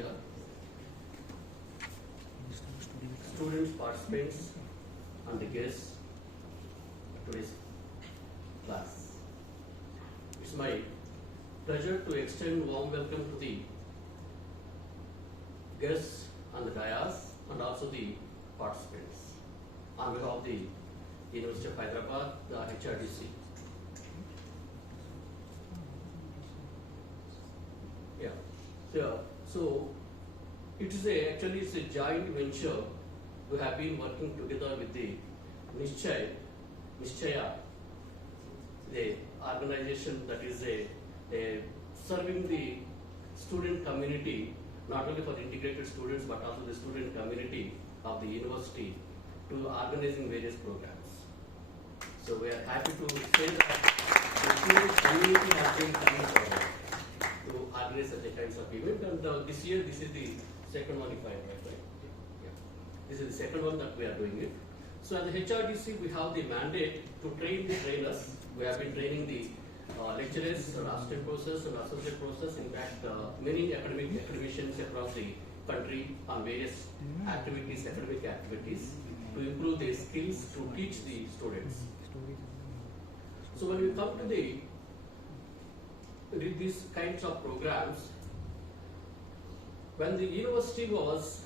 Sindhuja, students, participants, and the guests of today's class. It's my pleasure to extend warm welcome to the guests on the dais and also the participants on behalf of the University of Hyderabad, the HRDC. So it is actually it's a joint venture. We have been working together with the Nishchaya, the organization that is serving the student community, not only for the integrated students but also the student community of the university, to organizing various programs. So we are happy to say that the student community has been coming forward to organize such a kinds of event, and this year this is the second one, if I am right? Yeah. This is the second one that we are doing it. So at the HRDC we have the mandate to train the trainers. We have been training the lecturers and assistant professors and associate professors. In fact, many academicians across the country on various activities, academic activities, to improve their skills to teach the students. So when we come to these kinds of programs, when the university was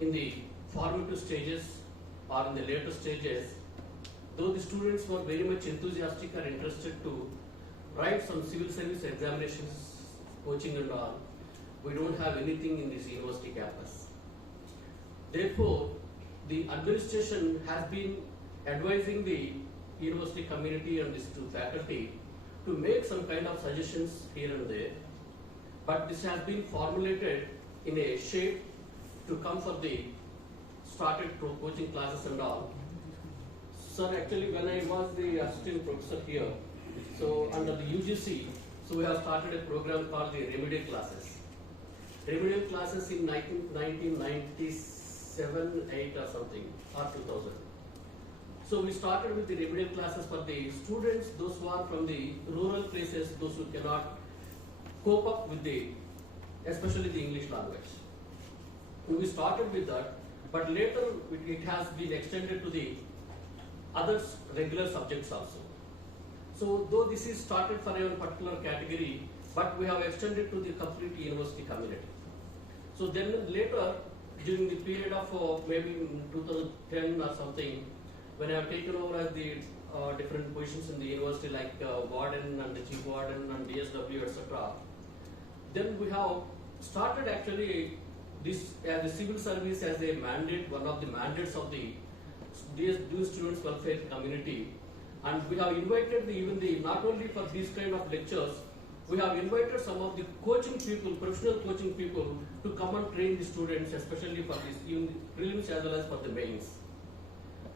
in the formative stages or in the later stages, though the students were very much enthusiastic or interested to write some civil service examinations, coaching and all, we don't have anything in this university campus. Therefore, the administration has been advising the university community and the faculty to make some kind of suggestions here and there, but this has been formulated in a shape to come for the started coaching classes and all. Sir, actually when I was the assistant professor here, so under the UGC, so we have started a program called the remedial classes. Remedial classes in 1997, 8 or something, or 2000. So we started with the remedial classes for the students, those who are from the rural places, those who cannot cope up with especially the English language. We started with that, but later it has been extended to the other regular subjects also. So though this is started for a particular category, but we have extended to the complete university community. So then later, during the period of maybe in 2010 or something, when I have taken over as the different positions in the university, like warden and the chief warden and DSW, etc., then we have started actually this as a civil service as a mandate, one of the mandates of the students welfare community, and we have invited not only for these kind of lectures, we have invited some of the coaching people, professional coaching people, to come and train the students, especially for this even prelims as well as for the mains.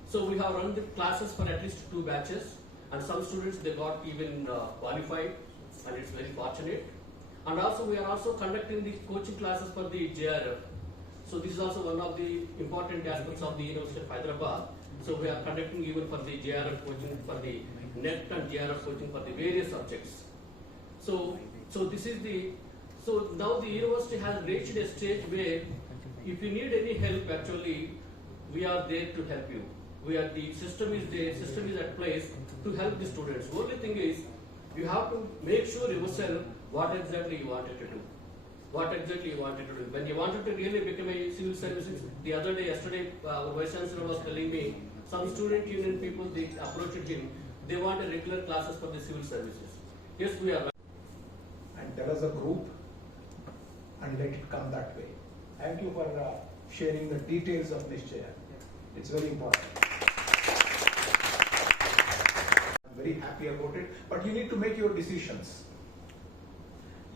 So we have run the classes for at least 2 batches, and some students they got even qualified, and it's very fortunate. And also we are also conducting the coaching classes for the JRF. So this is also one of the important aspects of the University of Hyderabad. So we are conducting even for the JRF coaching, for the NET and JRF coaching for the various subjects. So now the university has reached a stage where if you need any help, actually we are there to help you. The system is there, system is at place to help the students. Only thing is, you have to make sure yourself what exactly you wanted to do. What exactly you wanted to do. When you wanted to really become a civil services, yesterday, our Vice Chancellor was telling me, some student union people, they approached him, they want a regular classes for the civil services. Yes, we are. And tell us a group and let it come that way. Thank you for sharing the details of Nishchaya. It's very important. I'm very happy about it, but you need to make your decisions.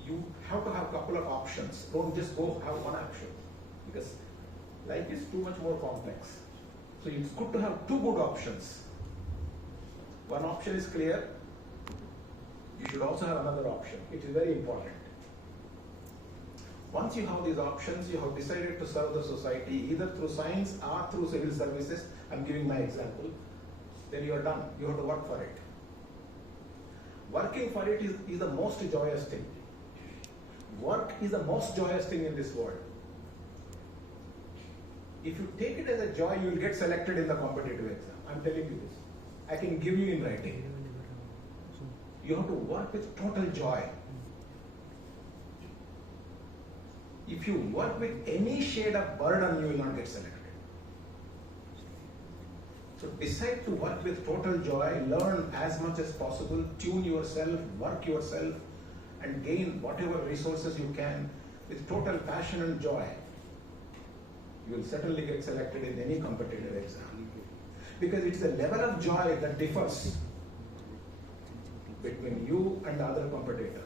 You have to have a couple of options. Don't just go have one option, because life is too much more complex. So it's good to have 2 good options. One option is clear. You should also have another option. It is very important. Once you have these options, you have decided to serve the society either through science or through civil services. I'm giving my example. Then you are done. You have to work for it. Working for it is the most joyous thing. work is the most joyous thing in this world. If you take it as a joy, you will get selected in the competitive exam. I'm telling you this. I can give you in writing. You have to work with total joy. If you work with any shade of burden, you will not get selected. So decide to work with total joy, learn as much as possible, tune yourself, work yourself, and gain whatever resources you can with total passion and joy. You will certainly get selected in any competitive exam. Because it's the level of joy that differs between you and the other competitor.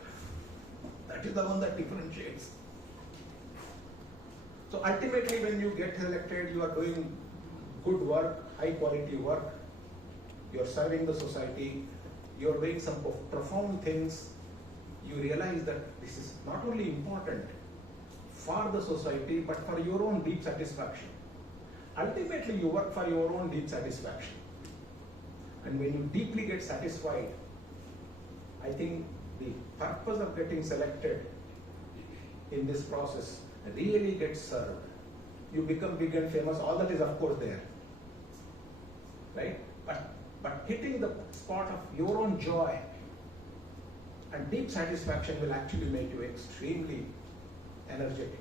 That is the one that differentiates. So ultimately, when you get selected, you are doing good work, high quality work, you are serving the society, you are doing some profound things. You realize that this is not only important for the society, but for your own deep satisfaction. Ultimately, you work for your own deep satisfaction. And when you deeply get satisfied, I think the purpose of getting selected in this process really gets served. You become big and famous, all that is of course there. Right? But hitting the spot of your own joy and deep satisfaction will actually make you extremely energetic.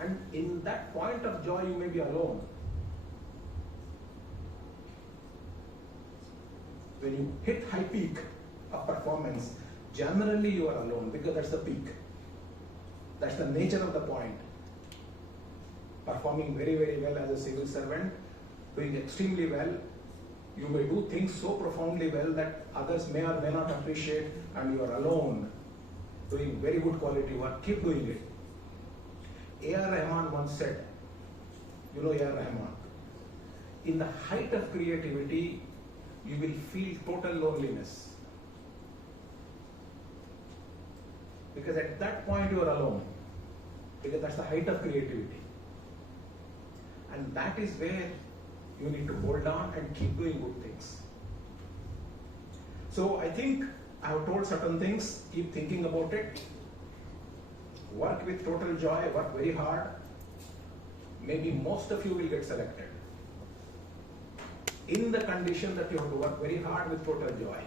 And in that point of joy, you may be alone. When you hit high peak of performance, generally you are alone because that's the peak. That's the nature of the point. Performing very, very well as a civil servant, doing extremely well. You may do things so profoundly well that others may or may not appreciate, and you are alone, doing very good quality work. Keep doing it. A.R. Rahman once said, you know A.R. Rahman, in the height of creativity, you will feel total loneliness. Because at that point you are alone. Because that's the height of creativity. And that is where you need to hold on and keep doing good things. So I think I have told certain things, keep thinking about it. Work with total joy, work very hard. Maybe most of you will get selected. In the condition that you have to work very hard with total joy.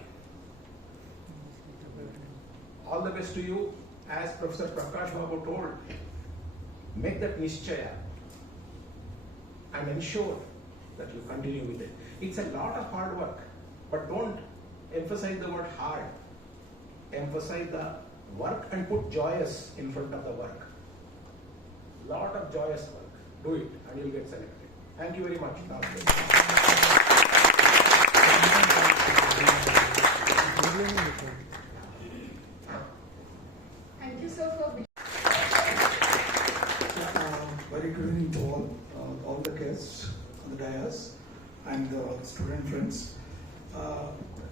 All the best to you. As Professor Prakash Babu told, make that nishchaya and ensure that you continue with it. It's a lot of hard work, but don't emphasize the word hard. Emphasize the work and put joyous in front of the work. Lot of joyous work. Do it and you'll get selected. Thank you very much. Thank you, sir, for very good evening to all the guests on the dais and student friends.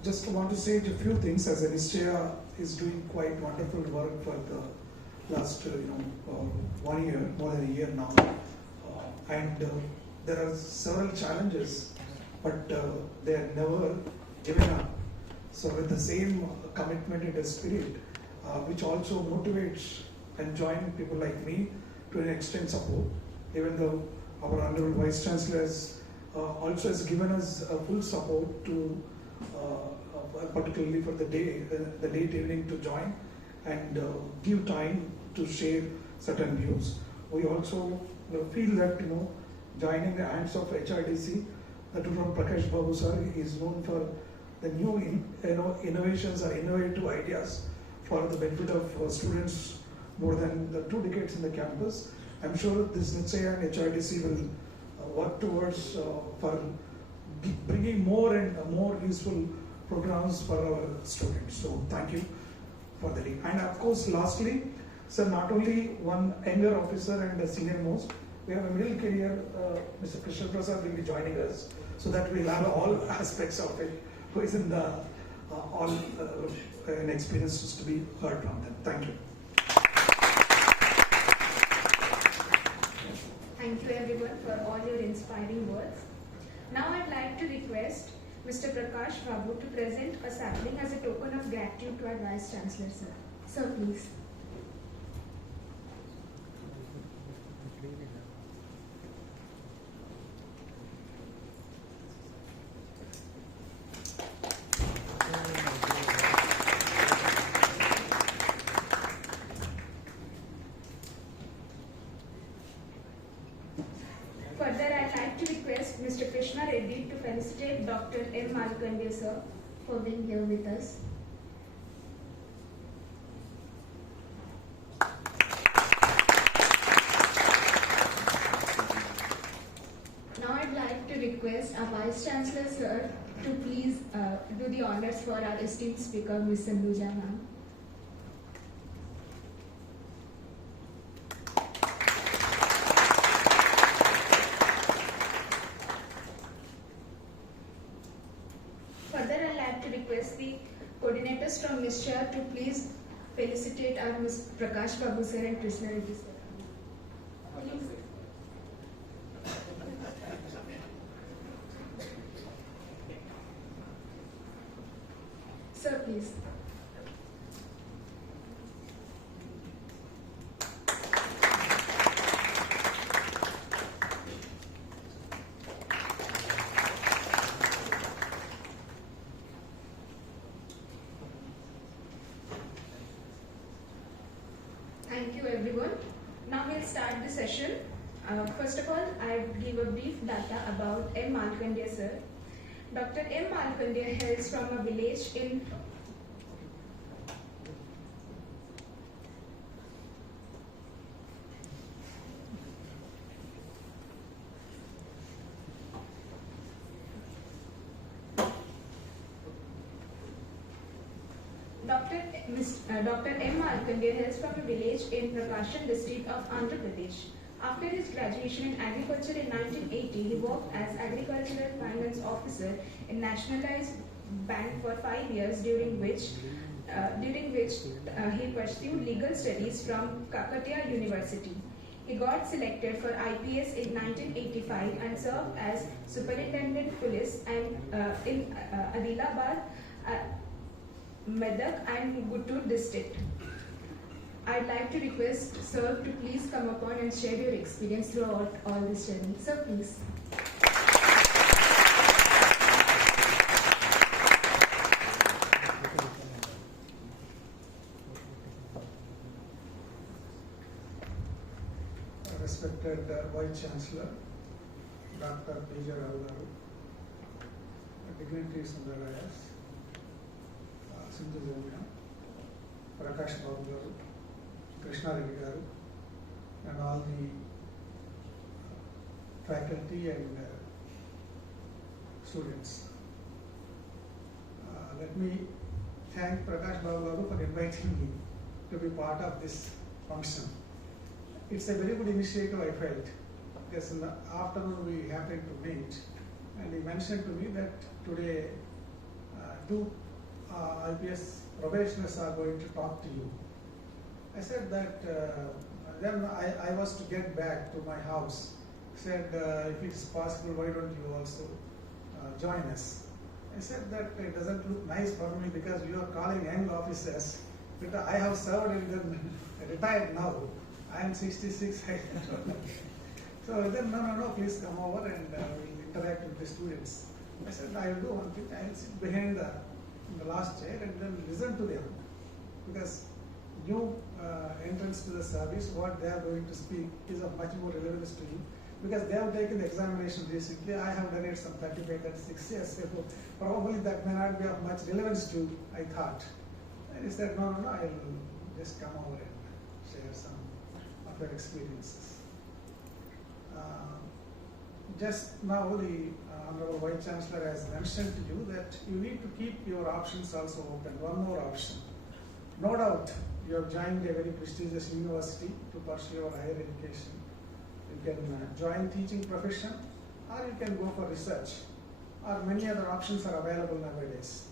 Just want to say a few things. As Anistia is doing quite wonderful work for the last 1 year, more than a year now, and there are several challenges, but they are never given up. So with the same commitment and the spirit, which also motivates and join people like me to an extent support, even though our Honorable Vice Chancellor also has given us full support to particularly for the late evening to join and give time to share certain views. We also feel that joining the hands of HRDC, Dr. Prakash Babu sir is known for the new innovations or innovative ideas for the benefit of students more than 2 decades in the campus. I'm sure this NITSEA and HRDC will work towards for bringing more and more useful programs for our students. So thank you for the day. And of course, lastly, sir, not only one younger officer and a senior most, we have a middle career, Mr. Krishna Prasad will be joining us, so that we'll have all aspects of it, who is in the all an experiences to be heard from them. Thank you. Thank you everyone for all your inspiring words. Now I'd like to request Mr. Prakash Babu to present a sapling as a token of gratitude to our Vice Chancellor, sir. Sir, please. Further, I'd like to request Mr. Krishna Reddy to felicitate Dr. M. Malkandia, sir, for being here with us. Now I'd like to request our Vice Chancellor, sir, to please do the honors for our esteemed speaker, Ms. Sindhuja, ma'am. Further, I'd like to request the coordinators from Ms. Chair to please felicitate our Ms. Prakash Babu sir and Krishna Reddy sir. Please. Sir, please. Thank you, everyone. Now we'll start the session. First of all, I give a brief data about M. Malkandia, sir. Dr. M. Malkandia hails from a village in Dr. M. Malkandia hails from a village in Prakashan district of Andhra Pradesh. After his graduation in agriculture in 1980, he worked as agricultural finance officer in Nationalized Bank for 5 years, during which he pursued legal studies from Kakatiya University. He got selected for IPS in 1985 and served as Superintendent Police and in Adilabad, Medak and Guttur district. I'd like to request sir to please come upon and share your experience throughout all this journey. Sir, please. Respected Vice Chancellor, Dr. P. J. Rao garu, dignitaries on the dais, Sindhuja, Prakash Babu garu, Krishna Reddy garu, and all the faculty and students. Let me thank Prakash Babu garu for inviting me to be part of this function. It's a very good initiative, I felt, because in the afternoon we happened to meet, and he mentioned to me that today two IPS probationers are going to talk to you. I said that then I was to get back to my house. Said if it is possible, why don't you also join us? I said that it doesn't look nice for me because you are calling young officers. But I have served and then retired now. I am 66. So then no, please come over and we'll interact with the students. I said I will do one thing. I will sit behind the last chair and then listen to them, because new entrance to the service, what they are going to speak is of much more relevance to you, because they have taken the examination recently. I have done it some 35, 36 years ago. Probably that may not be of much relevance to you, I thought. And he said, no, I will just come over and share some of your experiences. Just now the Honorable Vice Chancellor has mentioned to you that you need to keep your options also open. One more option. No doubt you have joined a very prestigious university to pursue your higher education. You can join teaching profession, or you can go for research, or many other options are available nowadays.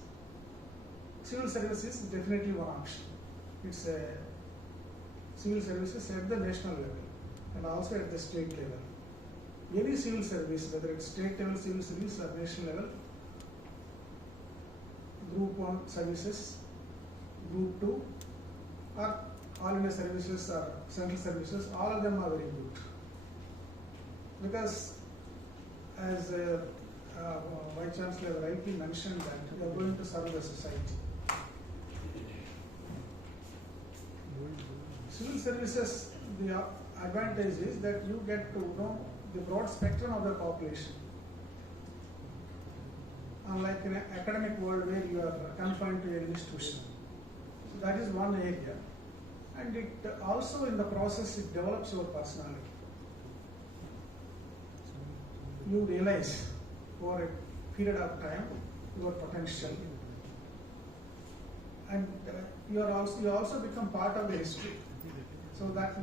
Civil service is definitely one option. It's a civil services at the national level and also at the state level. Any civil service, whether it's state level civil service or national level, Group 1 services, Group 2, or all India services or central services, all of them are very good. Because as Vice Chancellor rightly mentioned that we are going to serve the society. Civil services, the advantage is that you get to know the broad spectrum of the population. Unlike in an academic world where you are confined to an institution. So that is one area. And it also in the process it develops your personality. You realize over a period of time your potential. And you also become part of the history. So that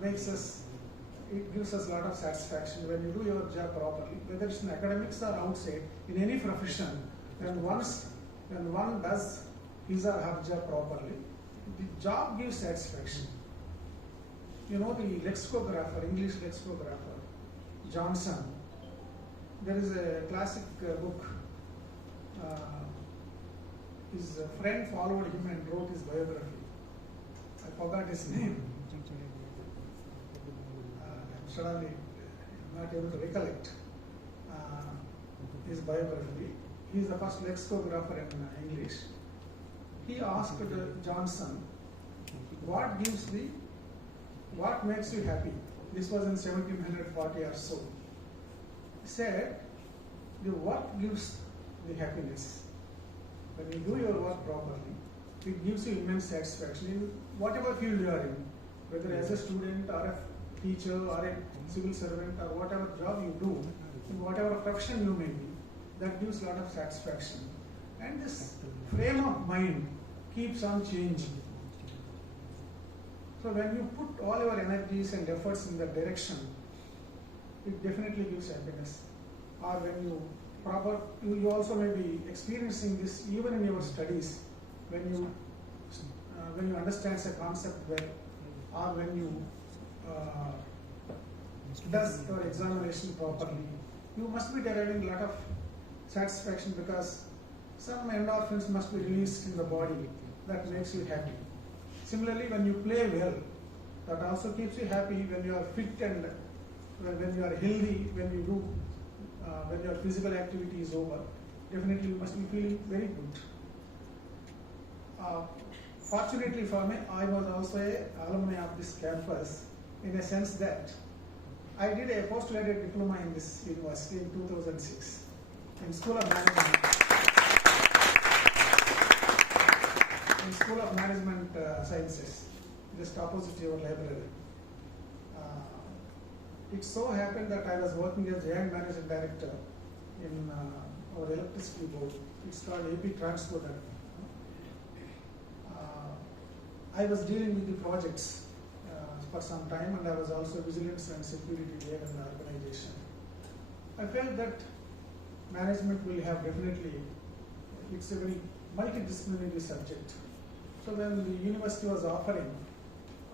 makes us, it gives us a lot of satisfaction when you do your job properly, whether it's in academics or outside, in any profession, when one does his or her job properly, the job gives satisfaction. You know the lexicographer, English lexicographer, Johnson, there is a classic book, his friend followed him and wrote his biography. I forgot his name. Suddenly not able to recollect his biography. He is the first lexicographer in English. He asked Johnson, what makes you happy? This was in 1740 or so. He said, the work gives the happiness. When you do your work properly, it gives you immense satisfaction in whatever field you are in, whether as a student or a teacher or a civil servant or whatever job you do, in whatever profession you may be, that gives a lot of satisfaction. And this frame of mind keeps on changing. So when you put all your energies and efforts in that direction, it definitely gives happiness. Or when you also may be experiencing this even in your studies, when you understand a concept well, or when you does your examination properly, you must be deriving a lot of satisfaction because some endorphins must be released in the body that makes you happy. Similarly, when you play well, that also keeps you happy when you are fit and when you are healthy, when your physical activity is over. Definitely you must be feeling very good. Fortunately for me, I was also an alumni of this campus in a sense that I did a postgraduate diploma in this university in 2006 in School of Management. In School of Management Sciences, just opposite your library. It so happened that I was working as Joint Managing Director in our electricity board. It's called AP Transport. I was dealing with the projects for some time, and I was also vigilance and security there in the organization. I felt that management will have definitely, it's a very multidisciplinary subject. So when the university was offering,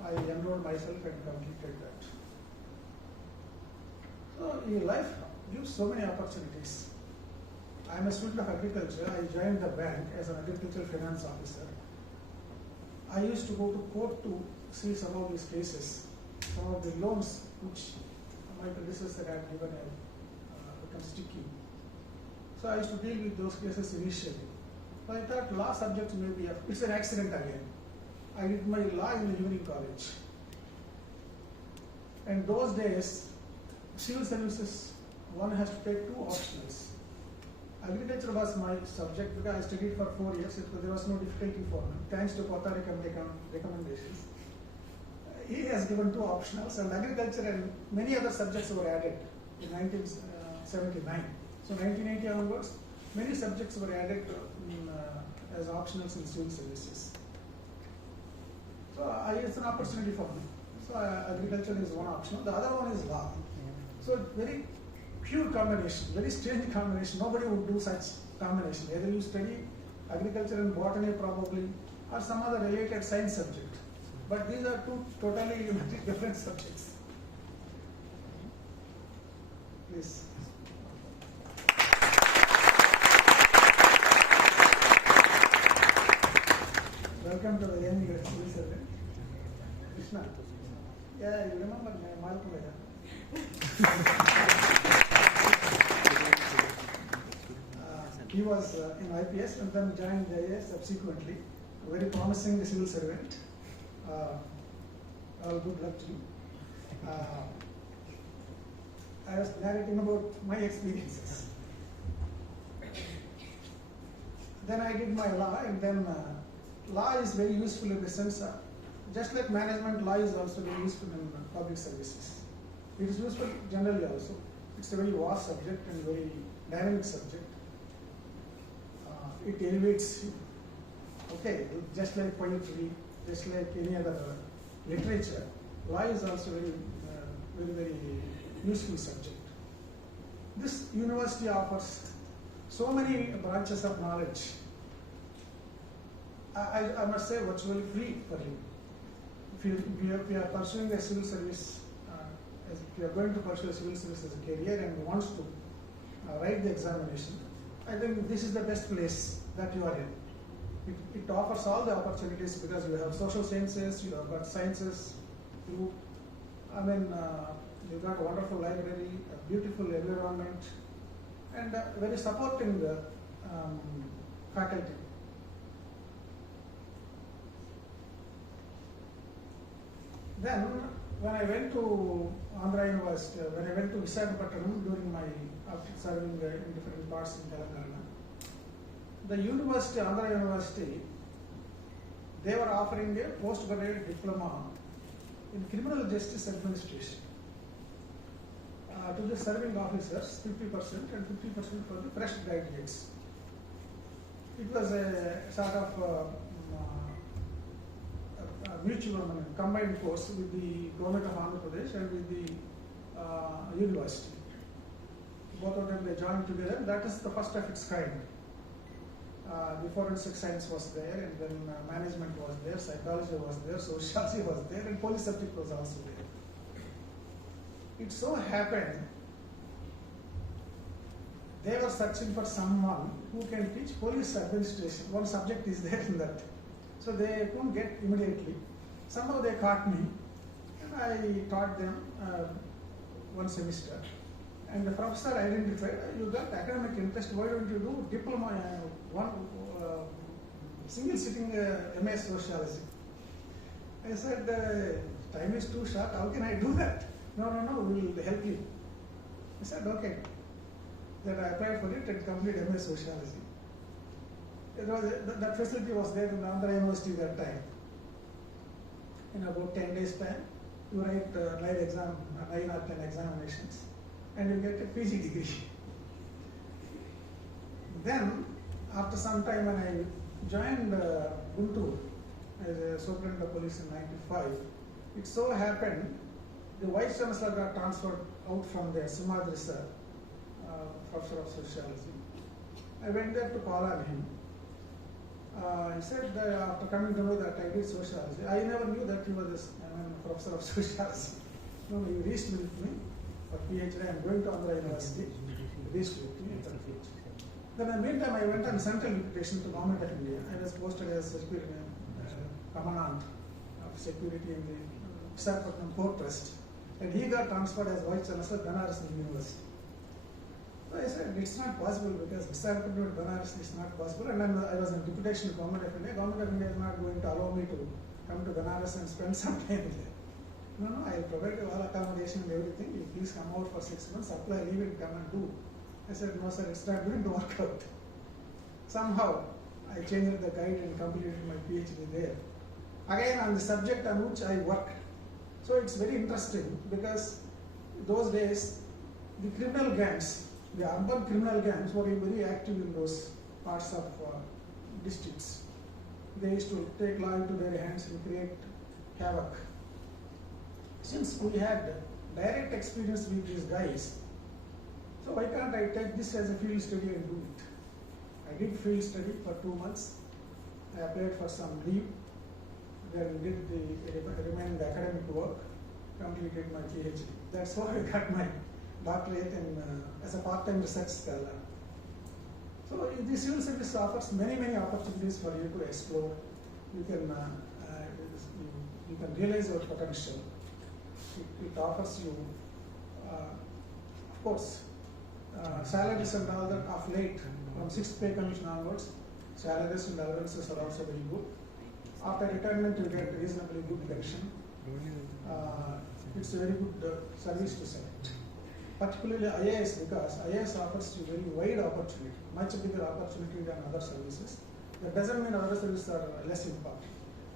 I enrolled myself and completed that. So in life gives so many opportunities. I am a student of agriculture. I joined the bank as an agricultural finance officer. I used to go to court to see some of these cases, some of the loans which my predecessor had given become sticky. So I used to deal with those cases initially. So I thought law subjects may be, it's an accident again. I did my law in the evening college. And those days, civil services, one has to take 2 optionals. Agriculture was my subject because I studied for 4 years. There was no difficulty for me, thanks to Puerto Rican recommendations. He has given 2 optionals, and agriculture and many other subjects were added in 1979. So 1980 onwards, many subjects were added as optionals in civil services. So it's an opportunity for me. So agriculture is one option. The other one is law. So very pure combination, very strange combination. Nobody would do such combination. Either you study agriculture and botany probably, or some other related science subject. But these are 2 totally different subjects. Please. Welcome to the young civil servant. Krishna. Yeah, you remember Malpulaya. He was in IPS and then joined the IAS subsequently. A very promising civil servant. All good luck to you. I was narrating about my experiences. Then I did my law, and then law is very useful in the sense of, just like management, law is also very useful in public services. It is useful generally also. It's a very vast subject and very dynamic subject. It elevates you. Okay, just like poetry, just like any other literature, law is also very useful subject. This university offers so many branches of knowledge. I must say virtually free for you. If you are pursuing a civil service, if you are going to pursue a civil service as a career and wants to write the examination, I think this is the best place that you are in. It offers all the opportunities because you have social sciences, you have got sciences, you've got a wonderful library, a beautiful environment, and a very supporting faculty. Then, when I went to Andhra University, when I went to Visakhapatnam after serving in different parts in Telangana, the university, Andhra University, they were offering a postgraduate diploma in criminal justice administration to the serving officers, 50% and 50% for the fresh graduates. It was a sort of mutual combined course with the government of Andhra Pradesh and with the university. Both of them they joined together. That is the first of its kind. The forensic science was there, and then management was there, psychology was there, sociology was there, and police subject was also there. It so happened they were searching for someone who can teach police administration. One subject is there in that. So they couldn't get immediately. Somehow they caught me, and I taught them one semester. And the professor identified, you got academic interest, why don't you do diploma, single sitting MA Sociology? I said, time is too short, how can I do that? No, we will help you. I said, okay. Then I applied for it and completed MA Sociology. That facility was there in Andhra University that time. In about 10 days time, you write 9 or 10 examinations, and you get a PG degree. Then, after some time when I joined Guntur as a superintendent of police in '95, it so happened the vice chancellor got transferred out from there, Simadri sir, professor of sociology. I went there to call on him. He said that after coming to know that I did sociology, I never knew that he was a professor of sociology. No, he reached with me for PhD. I am going to Andhra University. He reached with me for PhD. Then in the meantime, I went on central deputation to Government of India. I was posted as security commandant of security in the Visakhapatnam Port Trust. And he got transferred as Vice Chancellor Banaras University. So I said, it's not possible because Visakhapatnam and Banaras is not possible. And then I was in deputation to Government of India. Government of India is not going to allow me to come to Banaras and spend some time there. No, I will provide you all accommodation and everything. You please come out for 6 months, apply, leave it, come and do. I said, no sir, it's not going to work out. Somehow, I changed the guide and completed my PhD there. Again, on the subject on which I worked. So it's very interesting because those days, the criminal gangs, the urban criminal gangs were very active in those parts of districts. They used to take law into their hands and create havoc. Since we had direct experience with these guys, so why can't I take this as a field study and do it? I did field study for 2 months. I applied for some leave, then did the remaining academic work, completed my PhD. That's how I got my doctorate as a part-time research scholar. So the civil service offers many opportunities for you to explore. You can can realize your potential. It offers you, of course, salaries and all that of late, from 6th pay commission onwards, salaries and allowances are also very good. After retirement, you get reasonably good pension. It's a very good service to select. Particularly IAS, because IAS offers you very wide opportunity, much bigger opportunity than other services. That doesn't mean other services are less important.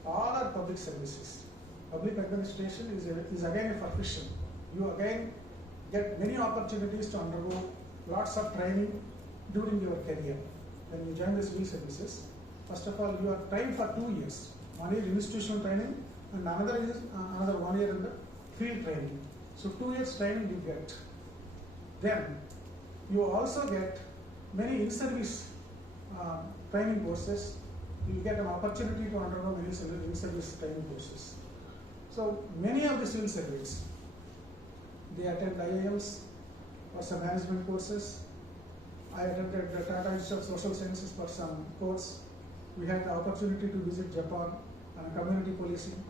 All are public services. Public administration is again a profession. You again get many opportunities to undergo lots of training during your career. When you join the civil services, first of all, you are trained for 2 years. 1 year institutional training and another 1 year in the field training. So 2 years training you get. Then you also get many in-service training courses. You get an opportunity to undergo many in-service training courses. So many of the civil servants, they attend IIMs for some management courses. I attended the Tata Institute of Social Sciences for some course. We had the opportunity to visit Japan on community policing.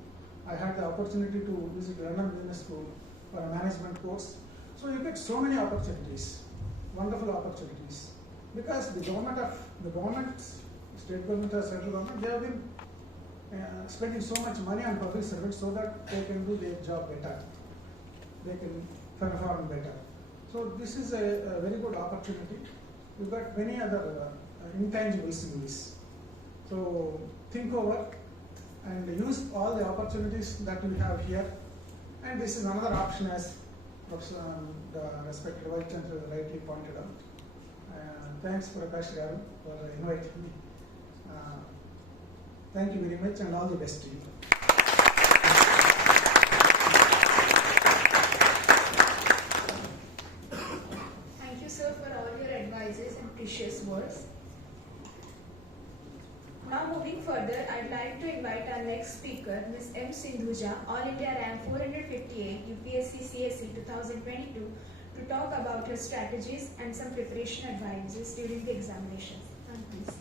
I had the opportunity to visit London Business School for a management course. So you get so many opportunities, wonderful opportunities, because the government, state government or central government, they have been spending so much money on public servants so that they can do their job better, they can perform better. So this is a very good opportunity. We've got many other intangibles in this. So think over and use all the opportunities that we have here. And this is another option, as the respected Vice Chancellor rightly pointed out. Thanks, Prakash Garu, for inviting me. Thank you very much and all the best to you. Thank you, sir, for all your advices and precious words. Now moving further, I'd like to invite our next speaker, Ms. M. Sindhuja, All India Rank 458, UPSC CSE 2022, to talk about her strategies and some preparation advices during the examination. Please.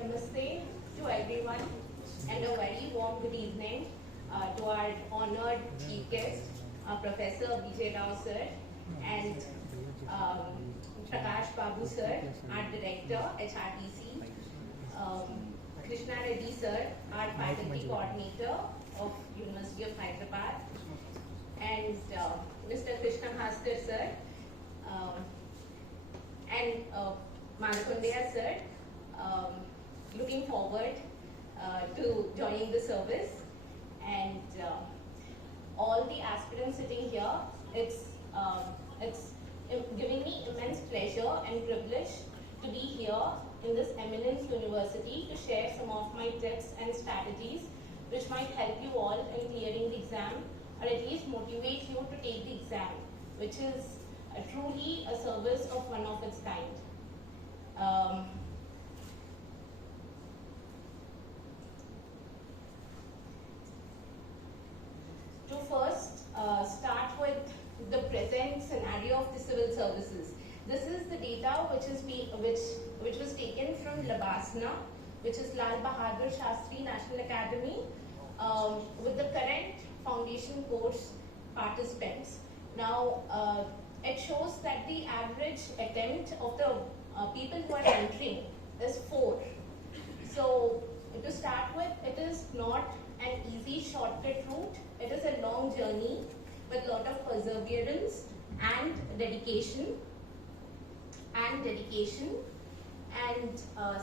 Namaste to everyone and a very warm good evening to our honored chief guest, Professor Vijay Rao sir and Prakash Babu sir, our director, HRTC, Krishna Reddy sir, our faculty coordinator of University of Hyderabad, and Mr. Krishna Bhaskar sir, and Malakundaya sir. Looking forward to joining the service, and all the aspirants sitting here, it's giving me immense pleasure and privilege to be here in this eminent university to share some of my tips and strategies which might help you all in clearing the exam, or at least motivate you to take the exam, which is truly a service of one of its kind. To first start with the present scenario of the civil services. This is the data which was taken from Labasna, which is Lal Bahadur Shastri National Academy, with the current foundation course participants. Now, it shows that the average attempt of the people who are entering is 4. So, to start with, it is not an easy shortcut route. It is a long journey with a lot of perseverance and dedication. And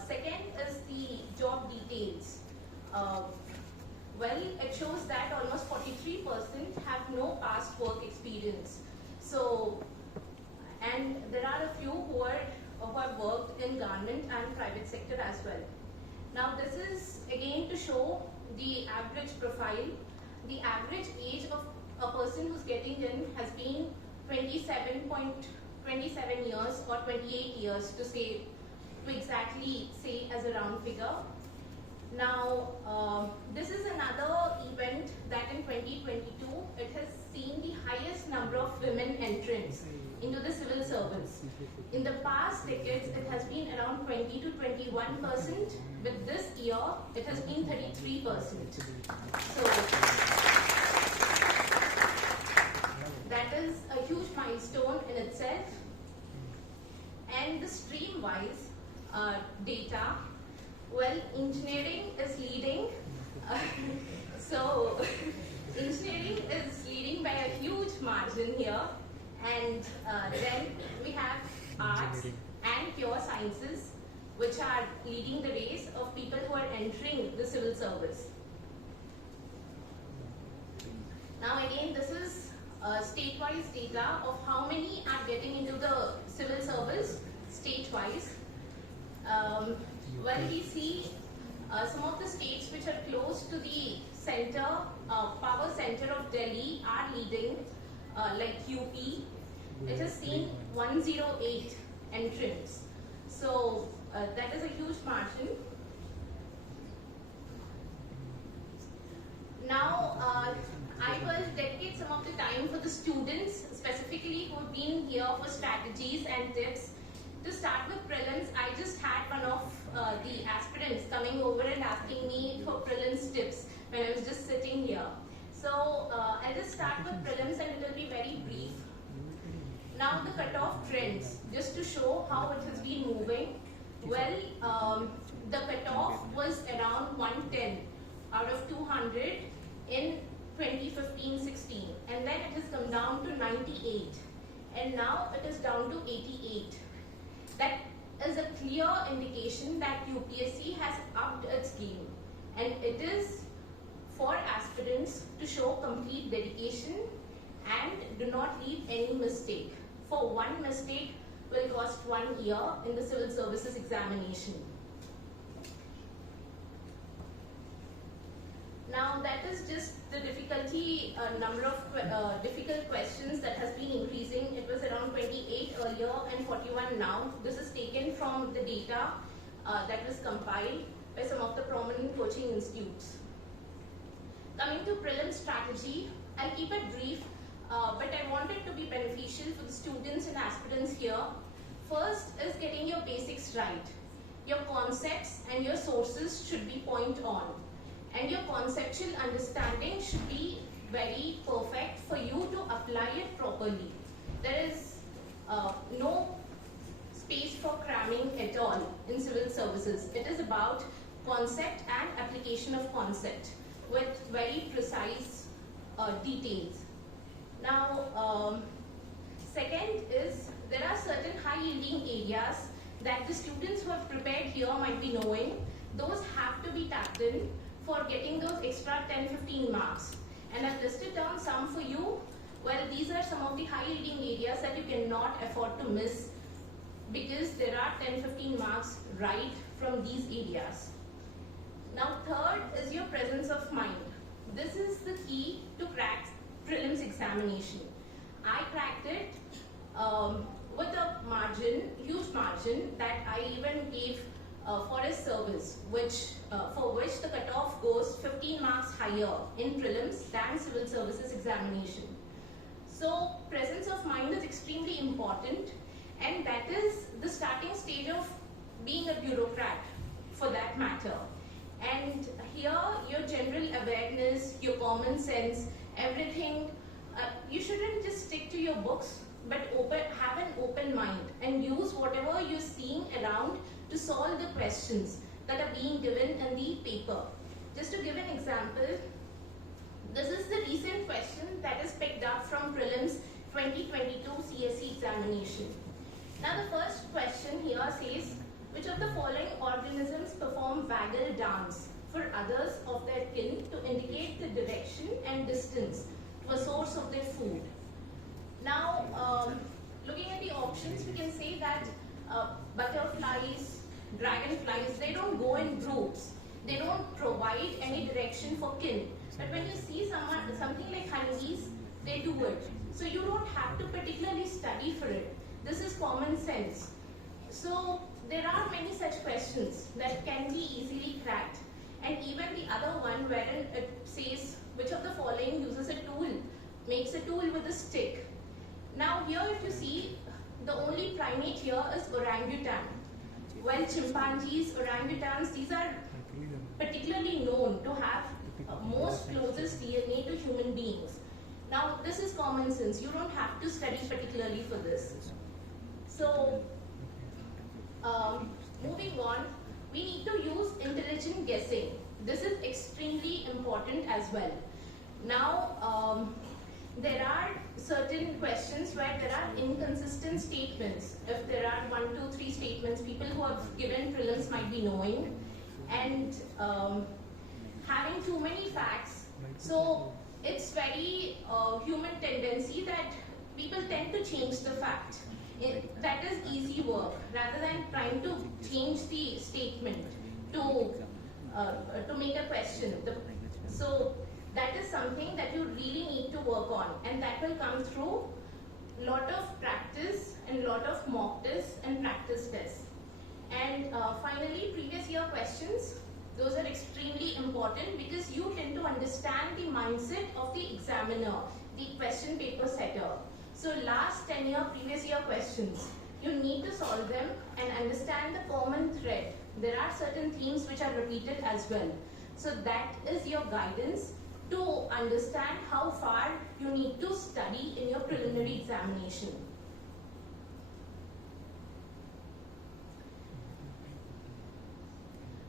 second is the job details. Well, it shows that almost 43% have no past work experience. So, and there are a few who have worked in government and private sector as well. Now, this is again to show the average profile. The average age of a person who's getting in has been 27 years or 28 years to exactly say as a round figure. Now, this is another event that in 2022, it has seen the highest number of women entrants into the civil service. In the past decades, it has been around 20 to 21%. With this year, it has been 33%. So, that is a huge milestone in itself. And the stream-wise data, well, engineering is leading. So, engineering is leading by a huge margin here. And then we have arts and pure sciences, which are leading the race of people who are entering the civil service. Now again, this is state-wise data of how many are getting into the civil service state-wise. Well, we see some of the states which are close to the center, power center of Delhi are leading, like UP. It has seen 108 entrants. So that is a huge margin. Now, I will dedicate some of the time for the students, specifically who have been here for strategies and tips. To start with prelims, I just had one of the aspirants coming over and asking me for prelims tips when I was just sitting here. So I'll just start with prelims and it will be very brief. Now the cutoff trends, just to show how it has been moving. Well, the cutoff was around 110 out of 200 in 2015-16, and then it has come down to 98, and now it is down to 88. That is a clear indication that UPSC has upped its game, and it is for aspirants to show complete dedication and do not leave any mistake. For one mistake will cost 1 year in the civil services examination. Now that is just the difficulty, number of difficult questions that has been increasing. It was around 28 earlier and 41 now. This is taken from the data that was compiled by some of the prominent coaching institutes. Coming to prelim strategy, I'll keep it brief, but I want it to be beneficial for the students and aspirants here. First is getting your basics right. Your concepts and your sources should be point on. And your conceptual understanding should be very perfect for you to apply it properly. There is no space for cramming at all in civil services. It is about concept and application of concept with very precise details. Now, second is there are certain high-yielding areas that the students who have prepared here might be knowing. Those have to be tapped in for getting those extra 10-15 marks. And I've listed down some for you. Well, these are some of the high-yielding areas that you cannot afford to miss because there are 10-15 marks right from these areas. Now, third is your presence of mind. This is the key to crack prelims examination. I cracked it with a margin, huge margin, that I even gave forest service, for which the cutoff goes 15 marks higher in prelims than civil services examination. So presence of mind is extremely important, and that is the starting stage of being a bureaucrat for that matter. And here your general awareness, your common sense, everything, you shouldn't just stick to your books, but have an open mind and use whatever you're seeing around to solve the questions that are being given in the paper. Just to give an example, this is the recent question that is picked up from prelims 2022 CSE examination. Now the first question here says, which of the following organisms perform waggle dance for others of their kin to indicate the direction and distance to a source of their food? Now, looking at the options, we can say that butterflies, dragonflies, they don't go in groups. They don't provide any direction for kin. But when you see something like honeybees, they do it. So you don't have to particularly study for it. This is common sense. So there are many such questions that can be easily cracked. And even the other one wherein it says which of the following uses a tool, makes a tool with a stick. Now here if you see, the only primate here is orangutan. Well, chimpanzees, orangutans, these are particularly known to have most closest DNA to human beings. Now this is common sense, you don't have to study particularly for this. So moving on, we need to use intelligent guessing. This is extremely important as well. Now there are certain questions where there are inconsistent statements. If there are 1, 2, 3 statements, people who have given prelims might be knowing, and having too many facts. So it's very human tendency that people tend to change the fact. That is easy work rather than trying to change the statement to make a question. So that is something that you really need to work on, and that will come through lot of practice and lot of mock tests and practice tests. And finally, previous year questions. Those are extremely important because you tend to understand the mindset of the examiner, the question paper setter. So last 10-year previous year questions, you need to solve them and understand the common thread. There are certain themes which are repeated as well. So that is your guidance to understand how far you need to study in your preliminary examination.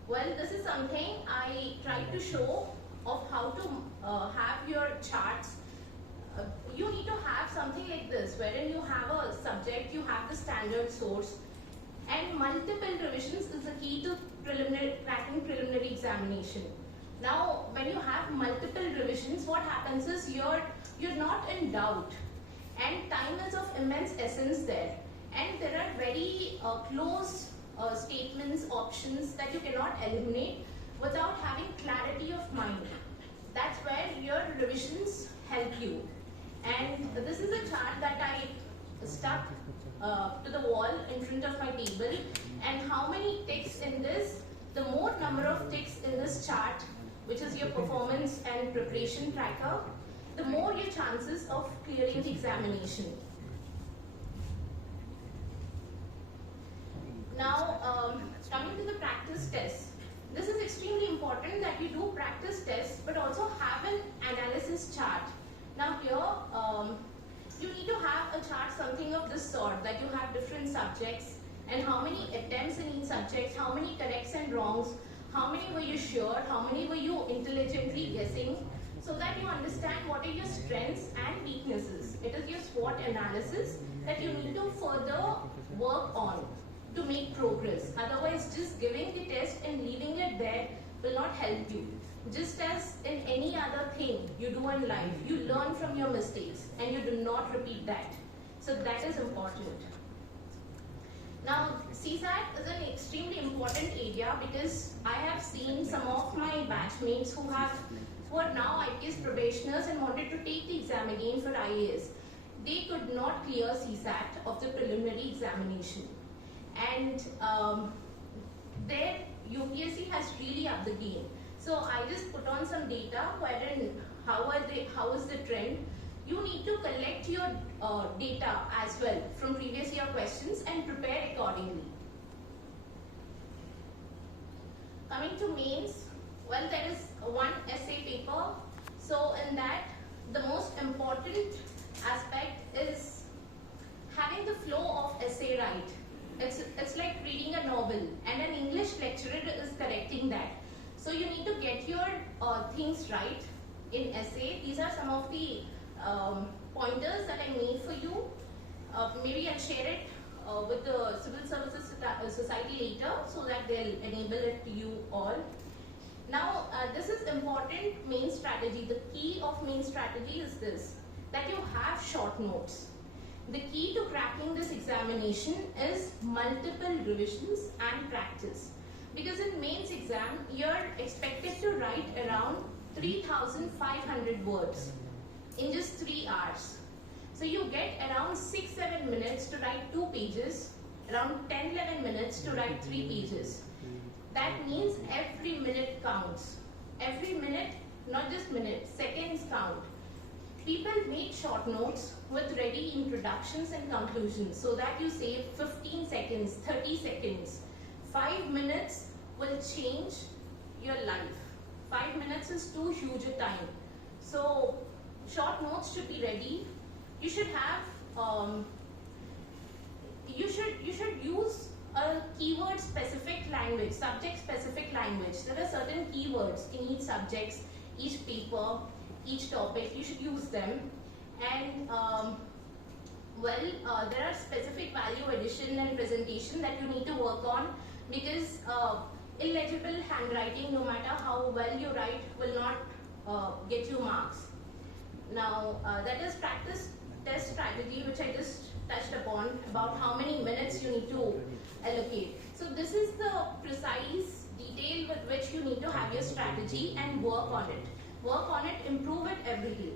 Well, this is something I tried to show of how to have your charts. You need to have something like this, wherein you have a subject, you have the standard source, and multiple revisions is the key to cracking preliminary examination. Now, when you have multiple revisions, what happens is you're not in doubt, and time is of immense essence there, and there are very close statements, options that you cannot eliminate without having clarity of mind. That's where your revisions help you. And this is a chart that I stuck to the wall in front of my table, and how many ticks in this, the more number of ticks in this chart, which is your performance and preparation tracker, the more your chances of clearing the examination. Now, coming to the practice tests. This is extremely important that you do practice tests, but also have an analysis chart. Now here, you need to have a chart something of this sort, that you have different subjects and how many attempts in each subject, how many corrects and wrongs, how many were you sure, how many were you intelligently guessing, so that you understand what are your strengths and weaknesses. It is your SWOT analysis that you need to further work on to make progress. Otherwise, just giving the test and leaving it there will not help you. Just as in any other thing you do in life, you learn from your mistakes and you do not repeat that. So that is important. Now, CSAT is an extremely important area because I have seen some of my batchmates who are now IPS probationers and wanted to take the exam again for IAS. They could not clear CSAT of the preliminary examination. And their UPSC has really upped the game. So I just put on some data wherein how is the trend. You need to collect your data as well from previous year questions and prepare accordingly. Coming to mains, well, there is one essay paper. So in that, the most important aspect is having the flow of essay right. It's like reading a novel, and an English lecturer is correcting that. So you need to get your things right in essay. These are some of the pointers that I made for you. maybe I'll share it with the Civil Services Society later so that they'll enable it to you all. Now, this is important main strategy. The key of main strategy is this, that you have short notes. The key to cracking this examination is multiple revisions and practice. Because in mains exam, you're expected to write around 3,500 words in just 3 hours. So you get around 6-7 minutes to write 2 pages, around 10-11 minutes to write 3 pages. That means every minute counts. Every minute, not just minutes, seconds count. People make short notes with ready introductions and conclusions so that you save 15 seconds, 30 seconds. 5 minutes will change your life. 5 minutes is too huge a time. So short notes should be ready. You should have, you should use a keyword specific language, subject specific language. There are certain keywords in each subject, each paper, each topic. You should use them. And there are specific value addition and presentation that you need to work on, because illegible handwriting, no matter how well you write, will not get you marks. Now, that is practice test strategy, which I just touched upon, about how many minutes you need to allocate. So this is the precise detail with which you need to have your strategy and work on it. Work on it, improve it every day.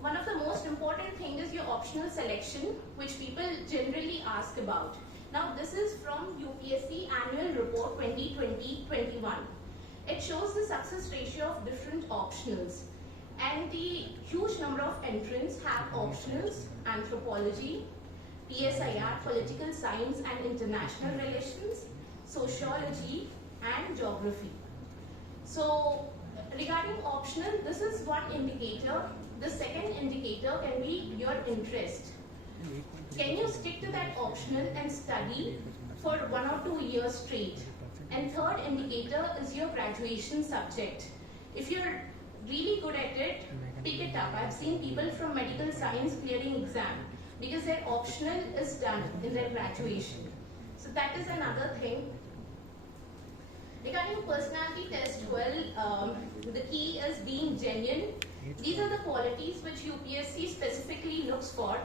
One of the most important things is your optional selection, which people generally ask about. Now, this is from UPSC Annual Report 2020-21. It shows the success ratio of different optionals. And the huge number of entrants have optionals: anthropology, PSIR, political science and international relations, sociology and geography. So regarding optional, this is one indicator. The second indicator can be your interest. Can you stick to that optional and study for 1 or 2 years straight? And third indicator is your graduation subject. If you're really good at it, pick it up. I've seen people from medical science clearing exam because their optional is done in their graduation. So that is another thing. Regarding personality test, the key is being genuine. These are the qualities which UPSC specifically looks for.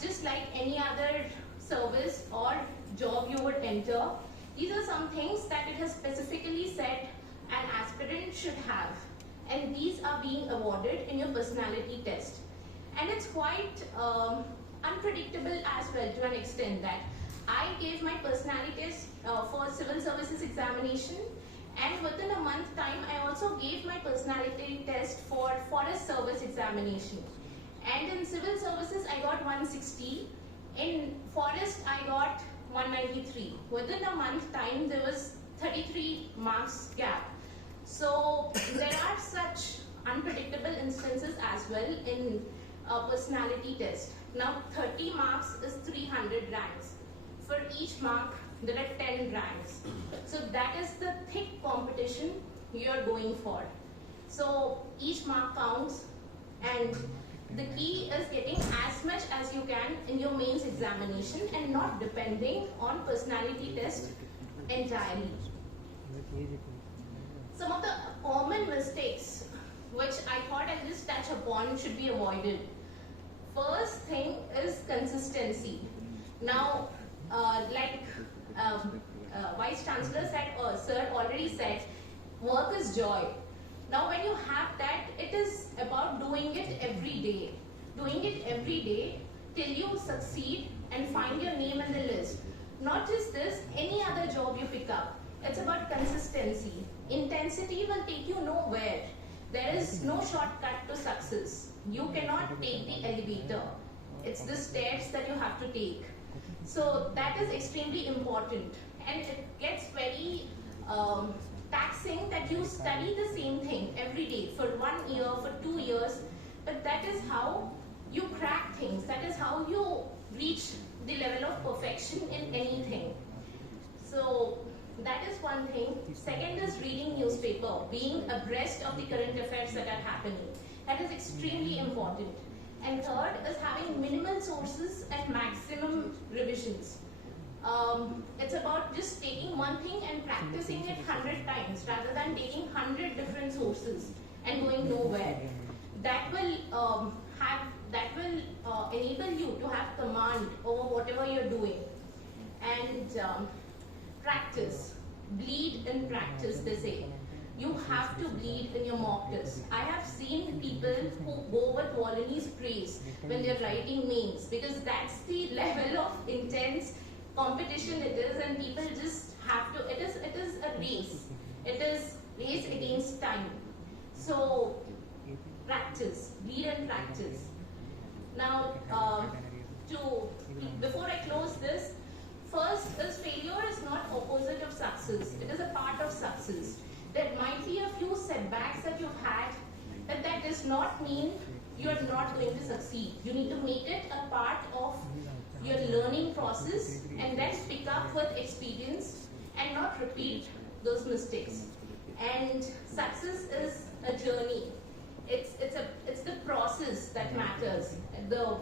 Just like any other service or job you would enter, these are some things that it has specifically said an aspirant should have. And these are being awarded in your personality test. And it's quite unpredictable as well, to an extent that I gave my personality test for civil services examination, and within a month time I also gave my personality test for forest service examination. And in civil services I got 160, in forest I got 193. Within a month time there was 33 marks gap. So there are such unpredictable instances as well in a personality test. Now 30 marks is 300 ranks. For each mark there are 10 ranks. So that is the thick competition you are going for. So each mark counts, and the key is getting as much as you can in your mains examination and not depending on personality test entirely. Some of the common mistakes which I thought I'll just touch upon should be avoided. First thing is consistency. Now, Vice Chancellor said, Sir already said, work is joy. Now when you have that, it is about doing it every day. Doing it every day till you succeed and find your name in the list. Not just this, any other job you pick up. It's about consistency. Intensity will take you nowhere. There is no shortcut to success. You cannot take the elevator. It's the stairs that you have to take. So that is extremely important. And it gets very taxing that you study the same thing every day for 1 year, for 2 years. But that is how you crack things. That is how you reach the level of perfection in anything. So that is one thing. Second is reading newspaper, being abreast of the current affairs that are happening. That is extremely important. And third is having minimal multiple sources and maximum revisions. It's about just taking one thing and practicing it 100 times rather than taking 100 different sources and going nowhere. That will enable you to have command over whatever you're doing. And practice, bleed in practice, they say. You have to bleed in your mock test. I have seen people who go with Volney's praise when they're writing names, because that's the level of intense competition it is, and people just have to, it is a race. It is race against time. So practice, bleed and practice. Now, before I close this, first is failure is not opposite of success. It is a part of success. There might be a few setbacks that you've had, but that does not mean you're not going to succeed. You need to make it a part of your learning process and then pick up with experience and not repeat those mistakes. And success is a journey. It's the process that matters. The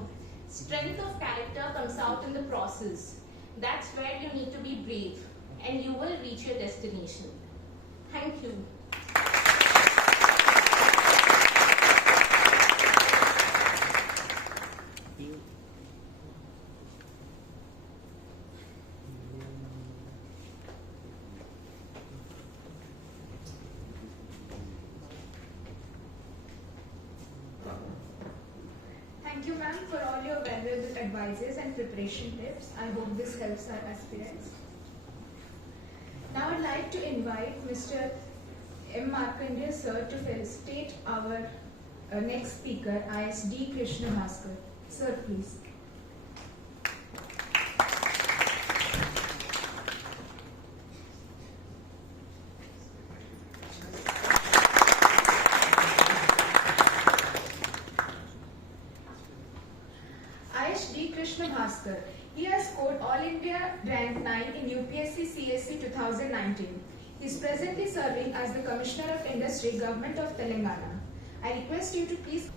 strength of character comes out in the process. That's where you need to be brave, and you will reach your destination. Thank you. Thank you, ma'am, for all your valuable advices and preparation tips. I hope this helps our aspirants. Now I'd like to invite Mr. M. Markandeya sir to felicitate our next speaker, ISD Krishna Bhaskar. Sir, please. ISD Krishna Bhaskar. He has scored All India Rank 9 in UPSC CSE 2019. He is presently serving as the Commissioner of Industry, Government of Telangana. I request you to please